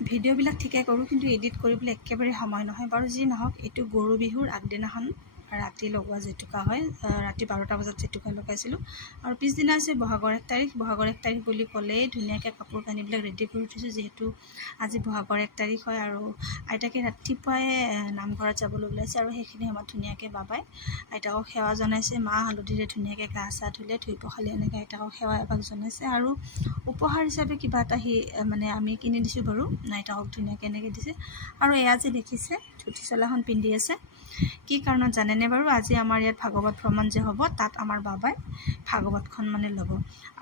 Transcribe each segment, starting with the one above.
ভিডিঅ'বিলাক ঠিকে কৰোঁ, কিন্তু এডিট কৰিবলৈ একেবাৰে সময় নহয় বাৰু। যি নহওক, এইটো গৰু বিহুৰ আগদিনাখন ৰাতি লগোৱা জেতুকা হয়। ৰাতি 12টা বজাত জেতুকা লগাইছিলোঁ। আৰু পিছদিনা হৈছে বহাগৰ 1 তাৰিখ। বহাগৰ 1 তাৰিখ বুলি ক'লেই ধুনীয়াকৈ কাপোৰ কানিবিলাক ৰেডি কৰি উঠিছোঁ, যিহেতু আজি বহাগৰ 1 তাৰিখ হয়। আৰু আইতাকে ৰাতিপুৱাই নামঘৰত যাবলৈ ওলাইছে, আৰু সেইখিনি সময়ত ধুনীয়াকৈ বাবাই আইতাকক সেৱা জনাইছে। মাহ হালধিৰে ধুনীয়াকৈ গা চা ধুলে, ধুই পখালি এনেকৈ আইতাকক সেৱা এভাগ জনাইছে। আৰু উপহাৰ হিচাপে কিবা এটা মানে আমি কিনি দিছোঁ বাৰু, আইতাকক ধুনীয়াকৈ এনেকৈ দিছে। আৰু এয়া যে দেখিছে ধুতি চোলাখন পিন্ধি আছে, কি কাৰণত জানেনে বাৰু? আজি আমাৰ ইয়াত ভাগৱত ভ্ৰমণ যে হ'ব, তাত আমাৰ বাবাই ভাগৱতখন মানে ল'ব।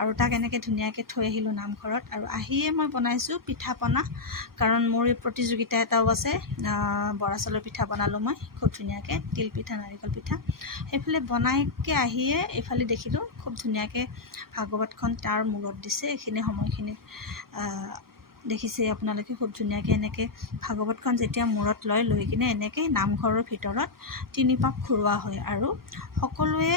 আৰু তাক এনেকৈ ধুনীয়াকৈ থৈ আহিলোঁ নামঘৰত। আৰু আহিয়ে মই বনাইছোঁ পিঠা পনা, কাৰণ মোৰ এই প্ৰতিযোগিতা এটাও আছে। বৰা চাউলৰ পিঠা বনালোঁ মই খুব ধুনীয়াকৈ, তিল পিঠা, নাৰিকল পিঠা। সেইফালে বনাইকৈ আহিয়ে এইফালে দেখিলোঁ খুব ধুনীয়াকৈ ভাগৱতখন তাৰ মূৰত দিছে। এইখিনি সময়খিনিত দেখিছে আপোনালোকে, খুব ধুনীয়াকৈ এনেকৈ ভাগৱতখন যেতিয়া মূৰত লৈ কিনে এনেকৈ নামঘৰৰ ভিতৰত 3 পাক ঘূৰোৱা হয়। আৰু সকলোৱে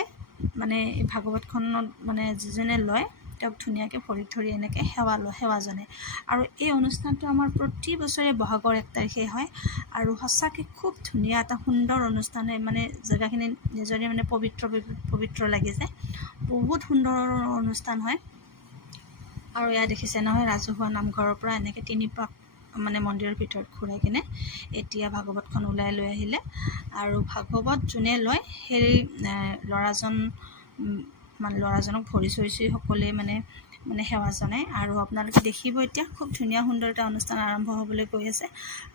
মানে ভাগৱতখনত মানে যিজনে লয় তেওঁক ধুনীয়াকৈ ভৰিত ধৰি এনেকৈ সেৱা জনায়। আৰু এই অনুষ্ঠানটো আমাৰ প্ৰতি বছৰে বহাগৰ 1 তাৰিখে হয়। আৰু সঁচাকৈ খুব ধুনীয়া এটা সুন্দৰ অনুষ্ঠান হয়, মানে জেগাখিনি নিজৰে মানে পবিত্ৰ লাগি যায়। বহুত সুন্দৰ অনুষ্ঠান হয়। আৰু এয়া দেখিছে নহয়, ৰাজহুৱা নামঘৰৰ পৰা এনেকৈ 3 পাক মানে মন্দিৰৰ ভিতৰত ঘূৰাই কিনে এতিয়া ভাগৱতখন ওলাই লৈ আহিলে। আৰু ভাগৱত যোনে লয় সেই ল'ৰাজনক ভৰি চুই সকলোৱে মানে সেৱা জনায়। আৰু আপোনালোকে দেখিব এতিয়া খুব ধুনীয়া সুন্দৰ এটা অনুষ্ঠান আৰম্ভ হ'বলৈ গৈ আছে।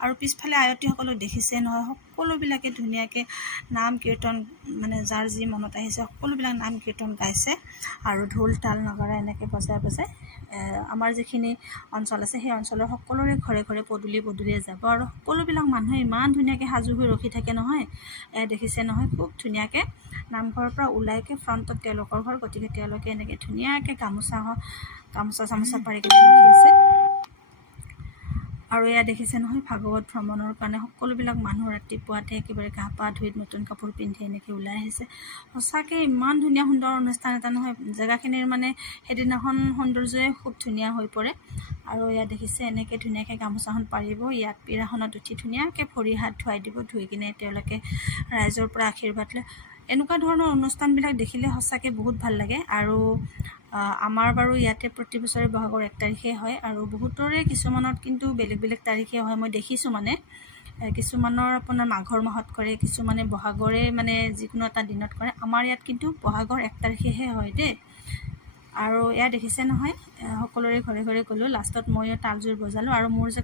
আৰু পিছফালে আয়তীসকলক দেখিছে নহয়, সকলোবিলাকে ধুনীয়াকৈ নাম কীৰ্তন মানে যাৰ যি মনত আহিছে সকলোবিলাক নাম কীৰ্তন গাইছে। আৰু ঢোল তাল নগাৰা এনেকৈ বজাই আমাৰ যিখিনি অঞ্চল আছে সেই অঞ্চলৰ সকলোৰে ঘৰে ঘৰে পদূলিয়ে যাব। আৰু সকলোবিলাক মানুহে ইমান ধুনীয়াকৈ সাজু হৈ ৰখি থাকে নহয়, দেখিছে নহয়, খুব ধুনীয়াকৈ নামঘৰৰ পৰা ওলাইকৈ ফ্ৰণ্টত তেওঁলোকৰ ঘৰ, গতিকে তেওঁলোকে এনেকৈ ধুনীয়াকৈ গামোচা পাৰি কিনে ৰখি আছে। আৰু এয়া দেখিছে নহয়, ভাগৱত ভ্ৰমণৰ কাৰণে সকলোবিলাক মানুহ ৰাতিপুৱাতে একেবাৰে গা পা ধুই নতুন কাপোৰ পিন্ধি এনেকৈ ওলাই আহিছে। সঁচাকৈ ইমান ধুনীয়া সুন্দৰ অনুষ্ঠান এটা নহয়, জেগাখিনিৰ মানে সেইদিনাখন সৌন্দৰ্যই খুব ধুনীয়া হৈ পৰে। আৰু এয়া দেখিছে এনেকৈ ধুনীয়াকৈ গামোচাখন পাৰিব, ইয়াত পীৰাখনত উঠি ধুনীয়াকৈ ভৰি হাত ধুৱাই দিব, ধুই কিনে তেওঁলোকে ৰাইজৰ পৰা আশীৰ্বাদ লয়। এনেকুৱা ধৰণৰ অনুষ্ঠানবিলাক দেখিলে সঁচাকৈ বহুত ভাল লাগে। আৰু আমাৰ বাৰু ইয়াতে প্ৰতি বছৰে বহাগৰ 1 তাৰিখে হয়। আৰু বহুতৰে কিছুমানত কিন্তু বেলেগ তাৰিখে হয়। মই দেখিছোঁ মানে কিছুমানৰ আপোনাৰ মাঘৰ মাহত কৰে, কিছুমানে বহাগৰে মানে যিকোনো এটা দিনত কৰে। আমাৰ ইয়াত কিন্তু বহাগৰ 1 তাৰিখেহে হয় দেই। আৰু এয়া দেখিছে নহয়, সকলোৰে ঘৰে ঘৰে গ'লোঁ, লাষ্টত ময়ো তালযোৰ বজালোঁ। আৰু মোৰ যে